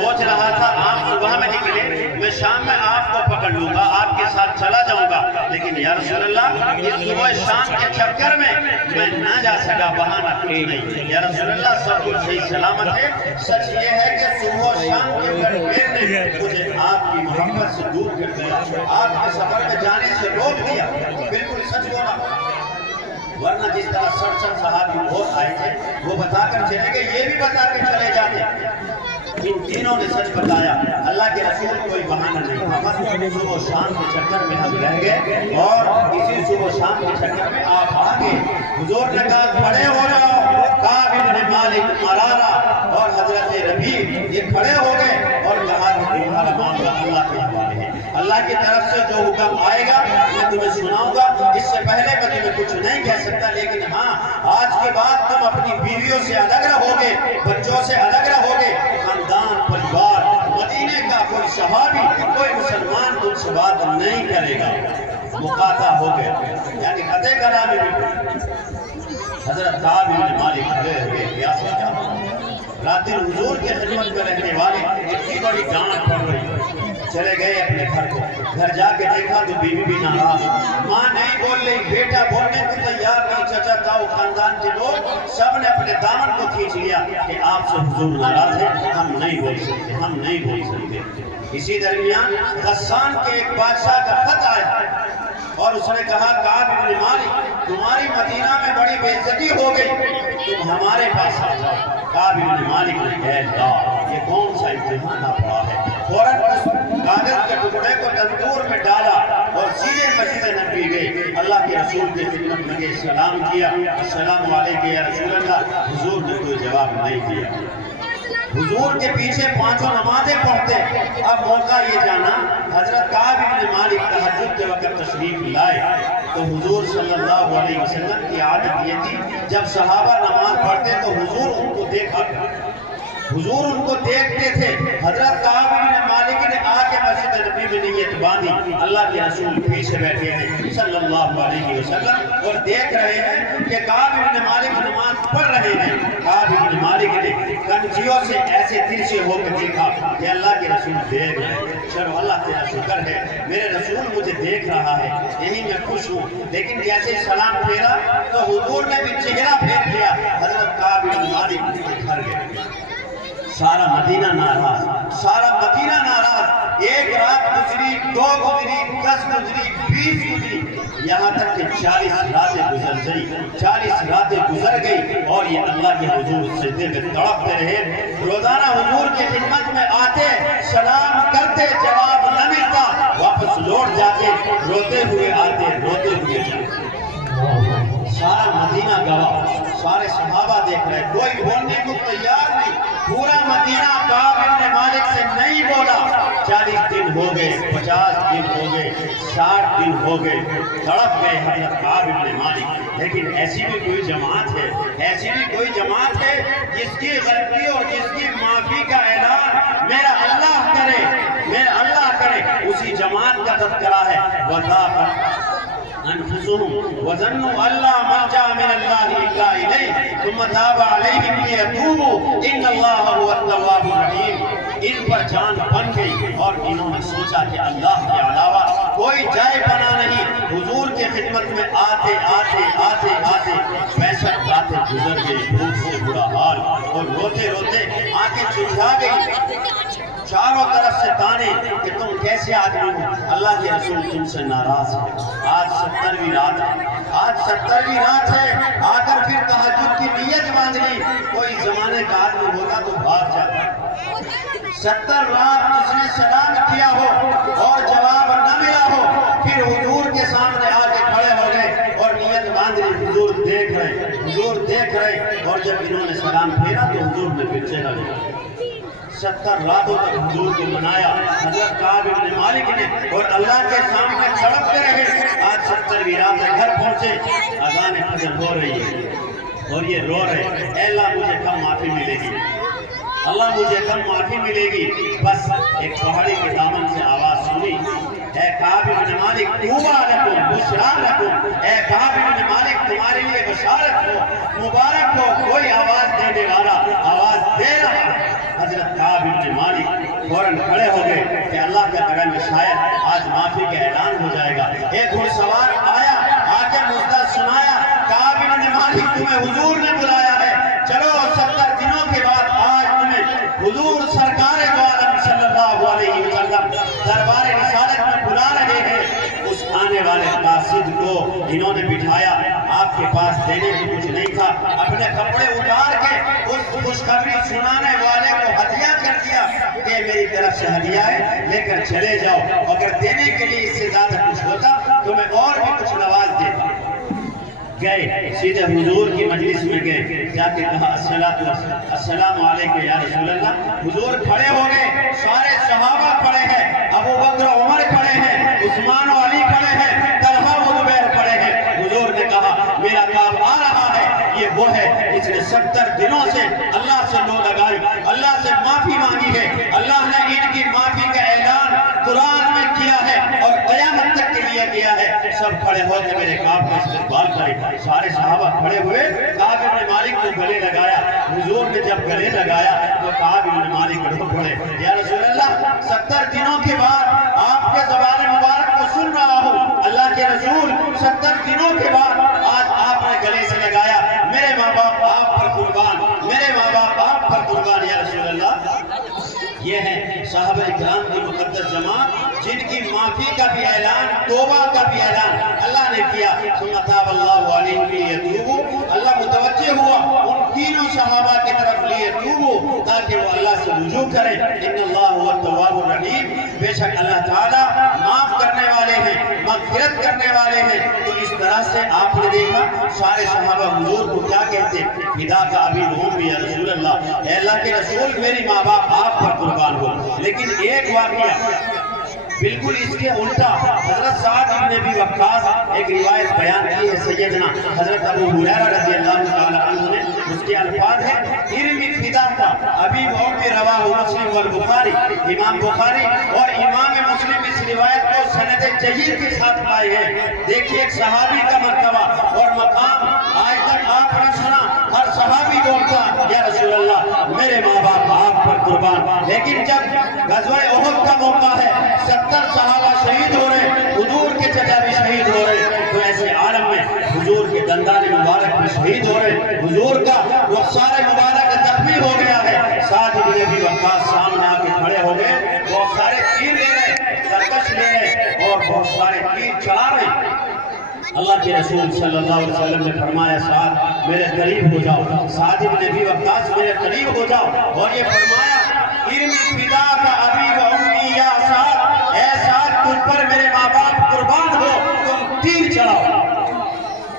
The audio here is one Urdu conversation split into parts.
سوچ رہا تھا آپ صبح میں نکلے، میں شام میں آپ کو پکڑ لوں گا، آپ کے ساتھ چلا جاؤں گا، لیکن یا رسول اللہ یہ صبح شام کے چکر میں نہ جا سکا، بہانہ کچھ نہیں۔ یا رسول اللہ سب کچھ صحیح سلامت ہے، سچ یہ ہے کہ صبح شام کے پھر نے مجھے آپ کی محبت سے دور کر دیا، آپ کے سفر میں جانے سے روک دیا۔ بالکل سچ بولا، ورنہ جس طرح 67 صحابی بہت آئے تھے وہ بتا کر چلے گئے، یہ بھی بتا کر چلے جاتے۔ ان تینوں نے سچ بتایا، اللہ کے رسول کوئی بہانہ نہیں تھا، بس صبح و شام کے چکر میں ہم رہ گئے، اور اسی صبح و شام کے چکر میں آپ آگے حضور نے کہا کھڑے ہو جاؤ، کعب بن مالک مرارہ اور حضرت ربیع یہ کھڑے ہو گئے اور کہا کہ تمہارا معاملہ اللہ کے حوالے ہے، اللہ کی طرف سے جو حکم آئے گا میں تمہیں سناؤں گا، اس سے پہلے میں تمہیں کچھ نہیں کہہ سکتا، لیکن ہاں آج کے بعد تم اپنی بیویوں سے الگ رہو گے، بچوں سے الگ رہو گے، خاندان پریوار مدینے کا کوئی صحابی کوئی مسلمان تم سے بات نہیں کرے گا۔ مقاطع ہو گئے، یعنی قطع کلامی بھی۔ حضرت کعب بن مالک کھڑے ہوئے، کیا سوچا رات دن حضور کے خدمت میں رہنے والے اتنی بڑی ڈانٹ پڑ رہی، چلے گئے اپنے گھر کو، گھر جا کے دیکھا تو بیوی بھی ناراض، ماں نہیں بول رہی، بیٹا بولنے کو تیار نہیں، چچا تاؤ خاندان کے لوگ سب نے اپنے دامن کو کھینچ لیا کہ آپ سے حضور ناراض ہے، ہم نہیں بول سکتے، ہم نہیں بول سکتے۔ اسی درمیان غسان کے ایک بادشاہ کا خط آیا اور اس نے کہا کعب بن مالک تمہاری مدینہ میں بڑی بے عزتی ہو گئی، تم ہمارے پاس آ جاؤ۔ کعب بن مالک نے کہا اللہ یہ کون سا امتحان آ پڑا ہے، فوراً اس کاغذ کے ٹکڑے کو تندور میں ڈالا اور سیدھے مسجد نبوی گئے، اللہ کے رسول کی خدمت میں گئے، سلام کیا، السلام علیکم یا رسول اللہ، حضور نے کوئی جواب نہیں دیا۔ حضور کے پیچھے پانچوں نمازیں پڑھتے، اب موقع یہ جانا حضرت کعب بن مالک تہجد کے وقت تشریف لائے تو حضور صلی اللہ علیہ وسلم کی عادت یہ تھی جب صحابہ نماز پڑھتے تو حضور ان کو دیکھا، حضور ان کو دیکھتے تھے۔ حضرت کعب بن مالک نے آ کے مسجد نبی میں نیت باندھی، اللہ کے رسول پیچھے بیٹھے ہیں صلی اللہ علیہ وسلم اور دیکھ رہے ہیں کہ کعب بن مالک نماز پڑھ رہے ہیں۔ کعب بن مالک نے کنجیوں سے ایسے دل سے ہو کے دیکھا کہ اللہ کے رسول دیکھ رہے ہیں، چلو اللہ تیرا شکر ہے میرے رسول مجھے دیکھ رہا ہے، یہی میں خوش ہوں۔ لیکن جیسے سلام پھیرا تو حضور نے بھی چہرہ پھیر دیا، حضرت کعب بن مالک کے گھر گئے، سارا مدینہ ناراض، سارا مدینہ ناراض، ایک رات گزری، دو گزری، 10 گزری، 20 گزری، یہاں تک کہ 40 راتیں گزر گئی، 40 راتیں گزر گئی اور یہ اللہ کے حضور سجدے میں تڑپتے رہے۔ روزانہ حضور کی خدمت میں آتے، سلام کرتے، جواب نہ ملتا، واپس لوٹ جاتے، روتے ہوئے آتے، روتے ہوئے جاتے۔ سارا مدینہ گواہ، سارے صحابہ دیکھ رہے، کوئی بولنے کو تیار نہیں، پورا مدینہ کعب بن مالک سے نہیں بولا۔ 40 دن ہو گئے، 50 دن ہو گئے، 60 دن ہو گئے، تڑپ گئے حضرت کعب بن مالک۔ لیکن ایسی بھی کوئی جماعت ہے، ایسی بھی کوئی جماعت ہے جس کی غلطی اور جس کی معافی کا اعلان میرا اللہ کرے، میرا اللہ کرے، اسی جماعت کا تذکرہ ہے۔ وَذَاقَ أنفسهم وظنوا ألا ملجأ من الله إلا إليه ثم تاب عليهم ليتوبوا إن الله هو التواب الرحيم۔ ان پر جان بن گئی اور انہوں نے سوچا کہ اللہ کے علاوہ کوئی جائے پناہ نہیں۔ حضور کے خدمت میں آتے آتے آتے آتے 65 راتیں گزر گئی، بھوک سے برا حال، اور روتے روتے آنکھیں چڑھا گئی، چاروں طرف سے تانے کہ تم کیسے آدمی ہو، اللہ کے رسول تم سے ناراض ہے۔ آج 70ویں رات ہے، آج 70ویں رات ہے، آ کر پھر تہجد کی نیت باندھ لی۔ کوئی زمانے کا آدمی ہوگا تو بھاگ جاتا، 70 رات جس نے سلام کیا ہو اور جواب نہ ملا ہو، پھر حضور کے سامنے آ کے کھڑے ہو گئے اور نیت باندھ لی، حضور دیکھ رہے، حضور دیکھ رہے، اور جب انہوں نے سلام پھیرا تو حضور نے پھر چہرہ لیا۔ 70 راتوں تک حضور کو منایا حضرت کعب بن مالک نے، اور اللہ کے سامنے تڑپتے رہے۔ آج 70ویں رات ہے، گھر پہنچے، اذان فجر ہو رہی ہے اور یہ رو رہے، اے اللہ مجھے کب معافی ملے گی، اللہ مجھے کب معافی ملے گی۔ بس ایک پہاڑی کے دامن سے آواز سنی، اے کعب بن مالک طوبیٰ لکم بشریٰ لکم، اے کعب بن مالک تمہارے لیے بشارت ہو، مبارک ہو، کوئی آواز دینے والا آواز دے رہا ہے۔ حضرت کعب بن مالک فوراً کھڑے ہو گئے کہ اللہ کا کرم شاید آج معافی کا اعلان ہو جائے گا۔ ایک گھڑ سوار آیا، آ کے مجدہ سنایا، کہا بن مالک تمہیں حضور نے بلایا ہے، چلو 70 دنوں کے بعد آج تمہیں حضور سرکار دو عالم صلی اللہ علیہ وسلم دربار رسالت میں بلا رہے ہیں۔ اس آنے والے قاصد کو انہوں نے بٹھایا، آپ کے پاس دینے کی کچھ نہیں تھا، اپنے کپڑے اتار کے اس خوشخبری سنانے والے کو ہدیہ کر دیا کہ میری طرف سے ہدیہ ہے، لے کر چلے جاؤ، اگر دینے کے لیے اس سے زیادہ کچھ ہوتا تو میں اور بھی کچھ نواز دیتا۔ گئے سیدھے حضور کی مجلس میں گئے، جا کے کہا السلام علیکم یا رسول اللہ۔ حضور کھڑے ہو گئے، سارے صحابہ کھڑے ہیں، ابو بکر عمر کھڑے ہیں، عثمان و علی کھڑے ہیں، طلحہ و زبیر کھڑے ہیں۔ حضور نے کہا میرا کام آ رہا ہے، یہ وہ ہے اس نے 70 دنوں سے اللہ سے لو لگائی، اللہ سے معافی مانگی ہے، اللہ نے ان کی معافی کا اعلان قرآن میں کیا ہے اور قیامت تک کے لیے کیا ہے۔ سب کھڑے ہو کے میرے کام کا استقبال کرے۔ سارے صحابہ کھڑے ہوئے، کعب بن مالک کو گلے لگایا۔ حضور نے جب گلے لگایا تو کعب بن مالک رو پڑے، یا رسول اللہ 70 دنوں کے بعد آپ کے زبان مبارک کو سن رہا ہوں، اللہ کے رسول 70 دنوں کے بعد آج آپ نے گلے سے لگایا، میرے ماں باپ آپ پر قربان، میرے ماں باپ آپ پر قربان یا رسول اللہ۔ یہ ہے صحابہ اکرام کی مقدس جماعت جن کی معافی کا بھی اعلان، توبہ کا بھی اعلان اللہ نے کیا۔ ثم تاب اللہ علیہم لیتوبوا، اللہ متوجہ ہوا ان تینوں صحابہ کی طرف لیتوبوا تاکہ وہ اللہ سے رجوع کریں۔ ان اللہ هو التواب الرحیم، بے شک اللہ تعالیٰ معاف کرنے والے ہیں، مغفرت کرنے والے ہیں۔ تو اس طرح سے آپ نے دیکھا سارے صحابہ حضور کو کیا کہتے، فدا کا ابی و یا رسول اللہ، اے اللہ کے رسول میری ماں باپ آپ پر قربان ہو۔ لیکن ایک واقعہ بالکل اس کے الٹا، حضرت سعد بن ابی وقاص ایک روایت بیان کی ہے سیدنا حضرت ابو ہریرہ رضی اللہ تعالی عنہ نے، اس کے الفاظ ہیں ارمی فدا کا ابی و امی رواہ مسلم والبخاری، امام بخاری اور امام مسلم اس روایت کو سند جید کے ساتھ پائے ہیں۔ دیکھیے ایک صحابی کا مرتبہ اور مقام آج تک آپ نے سنا، ہر صحابی بولتا یا رسول اللہ میرے ماں باپ آپ پر قربان، لیکن جب غزوہ احد کا موقع ہے، 70 صحابہ شہید ہو رہے، حضور کے چچا بھی شہید ہو رہے، تو ایسے عالم میں حضور کے دندان مبارک بھی شہید ہو رہے، حضور کا رخسار مبارک زخمی ہو گیا ہے۔ سعد بن ابی وقاص سامنے آ کے کھڑے ہو گئے، بہت سارے تیر لے رہے، سرکش لے رہے اور بہت سارے تیر چلا رہے۔ اللہ کے رسول صلی اللہ علیہ وسلم نے فرمایا سعد میرے قریب ہو جاؤ، سعد بن ابی وقاص میرے قریب ہو جاؤ، اور یہ فرمایا ارمی فدا کا ابی و امی یا سعد، اے سعد تجھ پر میرے ماں باپ قربان ہو، تم تیر چلاؤ۔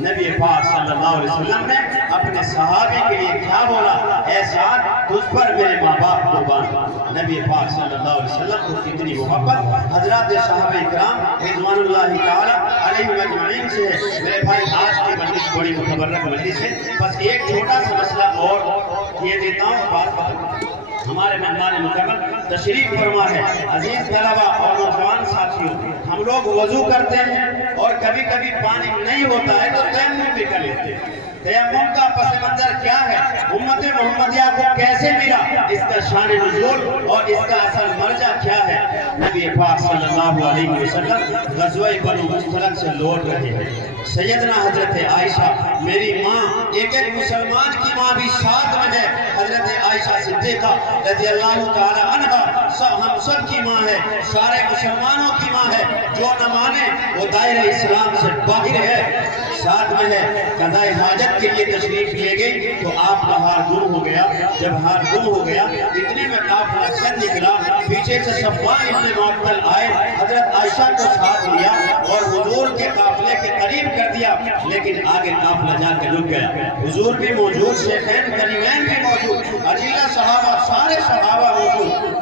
نبی پاک صلی اللہ علیہ وسلم نے اپنے صحابی کے لیے کیا بولا، اے سعد تجھ پر میرے ماں باپ قربان ہو۔ نبی پاک صلی اللہ علیہ وسلم کو کتنی محبت حضرات صحابہ اکرام رضوان اللہ تعالی علیہم اجمعین سے ہے۔ میرے بھائی آج کی مجلس بڑی متبرک مجلس ہے، بس ایک چھوٹا سا مسئلہ اور یہ دیتا ہوں، بات ہمارے مہمان مکرم تشریف فرما ہے۔ عزیز طلبہ اور نوجوان ساتھیوں، ہم لوگ وضو کرتے ہیں اور کبھی کبھی پانی نہیں ہوتا ہے تو تیمم بھی کر لیتے ہیں۔ تیمم کا پس منظر کیا ہے، امت محمدیہ کو کیسے ملا، اس کا شان نزول اور اس کا اصل مرجع کیا ہے۔ نبی پاک صلی اللہ علیہ وسلم غزوہ بنو مستلق سے لوٹ رہے ہیں، سیدنا حضرت عائشہ میری ماں، ایک مسلمان کی ماں بھی ساتھ میں ہے، حضرت عائشہ صدیقہ رضی اللہ تعالی عنہ ہم سب کی ماں ہے، سارے مسلمانوں کی ماں ہے، جو نہ مانے وہ دائرہ اسلام سے باہر ہے۔ ساتھ میں ہے، قضاء حاجت کے لیے تشریف لے گئی تو آپ کا ہار گم ہو گیا۔ جب ہار گم ہو گیا اتنے میں قافلہ چل نکلا، پیچھے سے صفوان ابن معطل آئے، حضرت عائشہ کو ساتھ لیا اور حضور کے قافلے کے قریب کر دیا، لیکن آگے قافلہ جا کے رک گیا۔ حضور بھی موجود، شیخین کریمین بھی موجود، اجیلا صحابہ سارے صحابہ موجود۔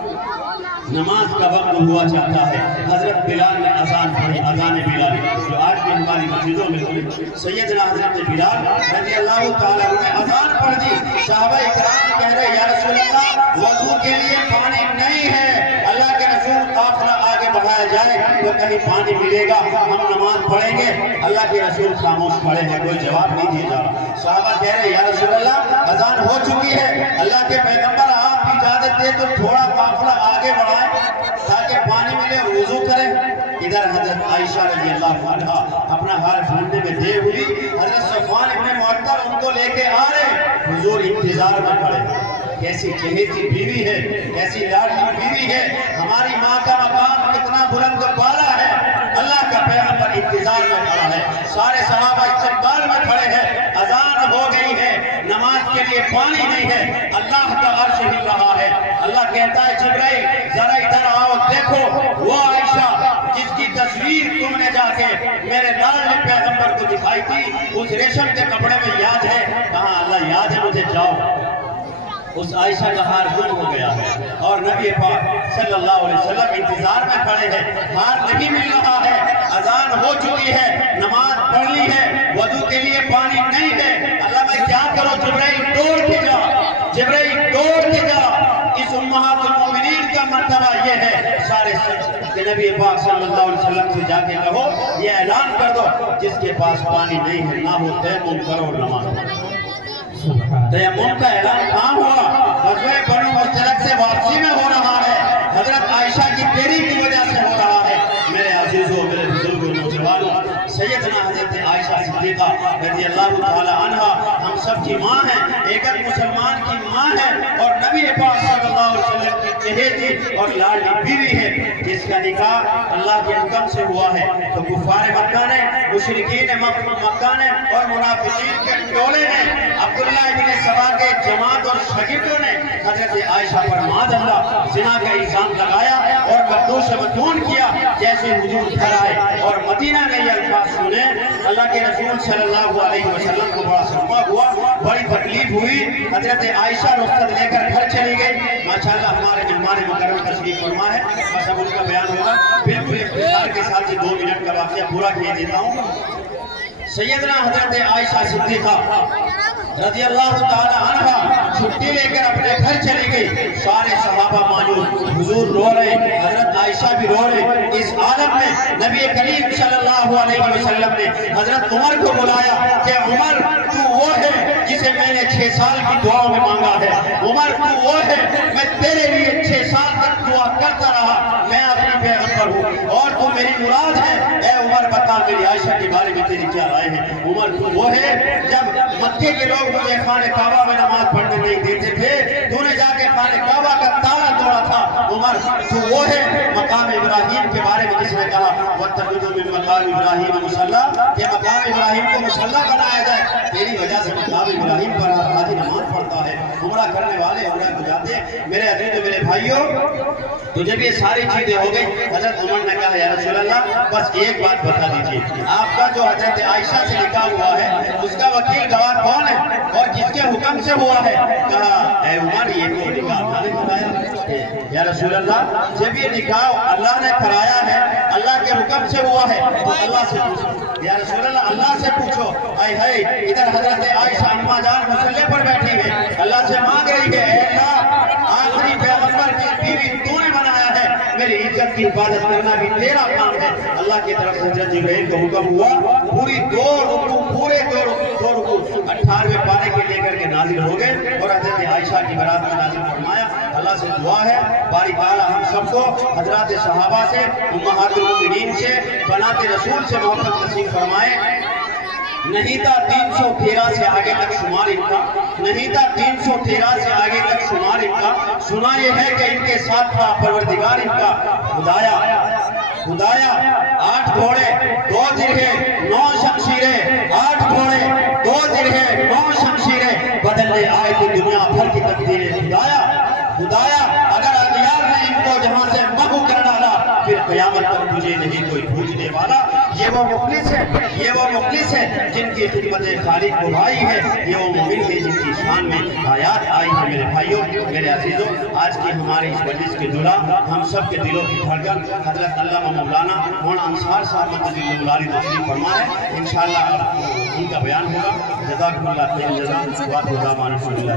نماز کا وقت ہوا چاہتا ہے، حضرت بلال نے اذان پڑھی، اذان بلال جو آج بھی ہماری مسجدوں میں ہوئی، سیدنا حضرت بلال رضی اللہ تعالیٰ نے اذان پڑھ دی۔ صحابہ اکرام کہہ رہے یا رسول اللہ وضو کے لیے پانی نہیں ہے، اللہ کے رسول قافلہ آگے بڑھایا جائے تو کہیں پانی ملے گا، ہم نماز پڑھیں گے۔ اللہ کے رسول خاموش پڑے ہیں، کوئی جواب نہیں دیا جا رہا۔ صحابہ کہہ رہے یا رسول اللہ اذان ہو چکی ہے، اللہ کے پیغمبر آپ اجازت دے تو تھوڑا قافلہ آگے بڑھائیں۔ اللہ عنہ اپنا حال ڈھونڈنے میں دیر ہوئی، حضرت صفوان ابن معطل ان کو لے کے آ رہے، حضور انتظار میں کھڑے۔ کیسی چہیتی بیوی ہے، کیسی لاڈلی بیوی ہے، ہماری ماں کا مقام کتنا بلند بالا ہے۔ اللہ کا پیغمبر انتظار میں کھڑا ہے، سارے صحابہ استقبال میں کھڑے ہیں، اذان ہو گئی ہے، نماز کے لیے پانی نہیں ہے، اللہ کا عرش ہل رہا ہے۔ اللہ کہتا ہے جبرائیل ذرا ادھر آؤ، دیکھو وہ عائشہ جس کی تصویر تم نے جا کے میرے لاڈلے پیغمبر کو دکھائی تھی، اس ریشم کے کپڑے میں یاد ہے؟ کہاں اللہ یاد ہے مجھے، جاؤ۔ اس عائشہ کا ہار گم ہو گیا ہے اور نبی پاک صلی اللہ علیہ وسلم انتظار میں کھڑے ہیں، ہار نہیں مل رہا ہے، اذان ہو چکی ہے، نماز پڑھ لی ہے، وضو کے لیے پانی نہیں ہے۔ اللہ میں کیا کروں؟ جبرائیل دوڑ کے جا، جبرائیل دوڑ کے جا۔ اس امہات المومنین کا مرتبہ یہ ہے سارے کہ نبی پاک صلی اللہ علیہ وسلم سے جا کے کہو، یہ اعلان کر دو جس کے پاس پانی نہیں ہے نہ ہو تیمم کرو نماز۔ تیمم کا اعلان کہاں ہوا؟ غزوہ بنو مستلق سے واپسی میں ہو رہا ہے، حضرت عائشہ کی دیری کی وجہ سے ہو رہا ہے۔ میرے عزیزوں، میرے بزرگوں، نوجوانوں، سیدنا حضرت عائشہ صدیقہ رضی اللہ تعالی عنہ ہم سب کی ماں ہیں، ایک مسلمان کی ماں ہے اور نبی پاک صلی اللہ علیہ وسلم کی چہیتی اور لاڈلی بیوی ہے، جس کا نکاح اللہ کے حکم سے ہوا ہے۔ تو کفار مکہ نے، مشرکین مکہ نے اور منافقین کے ٹولے نے، عبداللہ ابن سبا کے جماعت اور شاگردوں نے حضرت عائشہ پر معاذ اللہ زنا کا الزام لگایا اور مردوش مدون کیا، جیسے حضور گھر آئے اور مدینہ میں یہ الفاظ سنے، اللہ کے رسول صلی اللہ علیہ وسلم کو بڑا صدمہ ہوا، بڑی تکلیف ہوئی۔ حضرت عائشہ رخصت لے کر گھر چلی گئی۔ ماشاءاللہ ہمارے مہمان مکرم تشریف فرما ہے، بس اب ان کا بیان ہوگا، بالکل اختصار کے ساتھ 2 منٹ کا واقعہ پورا کیے دیتا ہوں۔ سیدنا حضرت عائشہ صدیقہ رضی اللہ تعالی عنہ چھٹی لے کر اپنے گھر چلی گئی، سارے صحابہ موجود، حضور رو رہے، حضرت عائشہ بھی رو رہے۔ اس عالم میں نبی کریم صلی اللہ علیہ وسلم نے حضرت عمر کو بلایا کہ عمر تو وہ ہے جسے میں نے 6 سال کی دعاؤں میں مانگا ہے، عمر تو وہ ہے میں تیرے لیے 6 سال تک دعا کرتا رہا، میں اپنی پیغمبر ہوں اور تو میری مراد ہے، اے عمر بتا میری عائشہ کے بارے میں تیری کیا رائے ہے؟ عمر تو وہ ہے جب مکے کے لوگ مجھے خانہ کعبہ میں نماز پڑھنے نہیں دیتے تھے، تو نے جا کے خانہ کعبہ کا تالا توڑا تھا۔ عمر تو وہ ہے مقام ابراہیم کے بارے میں جس نے کہا وَاتَّخِذُوا مِن مَقَامِ إِبْرَاهِيمَ مُصَلًّى، کہ مقام ابراہیم کو مصلی بنایا جائے، تیری وجہ سے مقام ابراہیم پر آج نماز پڑھتا ہے۔ عمرہ کرنے والے عمرہ کو جاتے ہیں۔ میرے عزیزو، میرے بھائیوں، تو جب یہ ساری چیزیں ہو گئی، حضرت عمر نے کہا یا رسول اللہ بس ایک بات بتا دیجئے، آپ کا جو حضرت عائشہ سے نکاح ہوا ہے اس کا وکیل گواہ کون ہے اور کس کے حکم سے ہوا ہے؟ کہا اے عمر یہ کوئی نکاح اللہ نے کرایا؟ یا رسول اللہ جب یہ نکاح اللہ نے کرایا ہے، اللہ کے حکم سے ہوا ہے، تو اللہ سے پوچھو۔ یا رسول اللہ اللہ سے پوچھو۔ اے ادھر حضرت عائشہ اماں جان مصلی پر بیٹھی ہے، اللہ سے مانگ رہی ہے، اے اللہ آخری پیغمبر کی بیوی تو نے بنایا ہے، میری عزت کی حفاظت کرنا بھی تیرا کام ہے۔ اللہ کی طرف سے حضرت جبرائیل کو حکم ہوا، پوری 2 رکوع، پورے 2 رکوع 18ویں پارے کے لے کر کے نازل ہو گئے اور حضرت عائشہ کی برات میں نازل فرمایا۔ اللہ سے دعا ہے باری تعالیٰ ہم سب کو حضرات صحابہ سے، امہات المومنین سے، بنات رسول سے محبت نصیب فرمائے۔ نہیں تھا 313 سے آگے تک شمار ان کا، نہیں تھا 313 سے آگے تک شمار ان کا، سنا یہ ہے کہ ان کے ساتھ تھا پروردگار ان کا خدایا 8 گھوڑے 2 درہے 9 شمشیریں، 8 گھوڑے 2 درہے 9 شمشیریں بدلنے آئے تھی دنیا بھر کی تقدیریں۔ خدایا اگر اغیار نے ان کو جہاں سے محو کر ڈالا، پھر قیامت تک تجھے نہیں کوئی پوچھنے والا۔ یہ وہ مخلص ہے جن کی خدمت خالق کو بھائی ہے، یہ وہ مومن ہے جن کی شان میں آیات آئی ہے۔ میرے بھائیوں، میرے عزیزوں، آج کی ہماری اس مجلس کے دلہ ہم سب کے دلوں کی دھڑکن حضرت علامہ مولانا مولانا انصار صاحب مدد اللہ تشریف فرما ہے، انشاءاللہ اب ان کا بیان ہوگا۔ جزاکم اللہ خیر الجزا، وآخر دعوانا الحمدللہ۔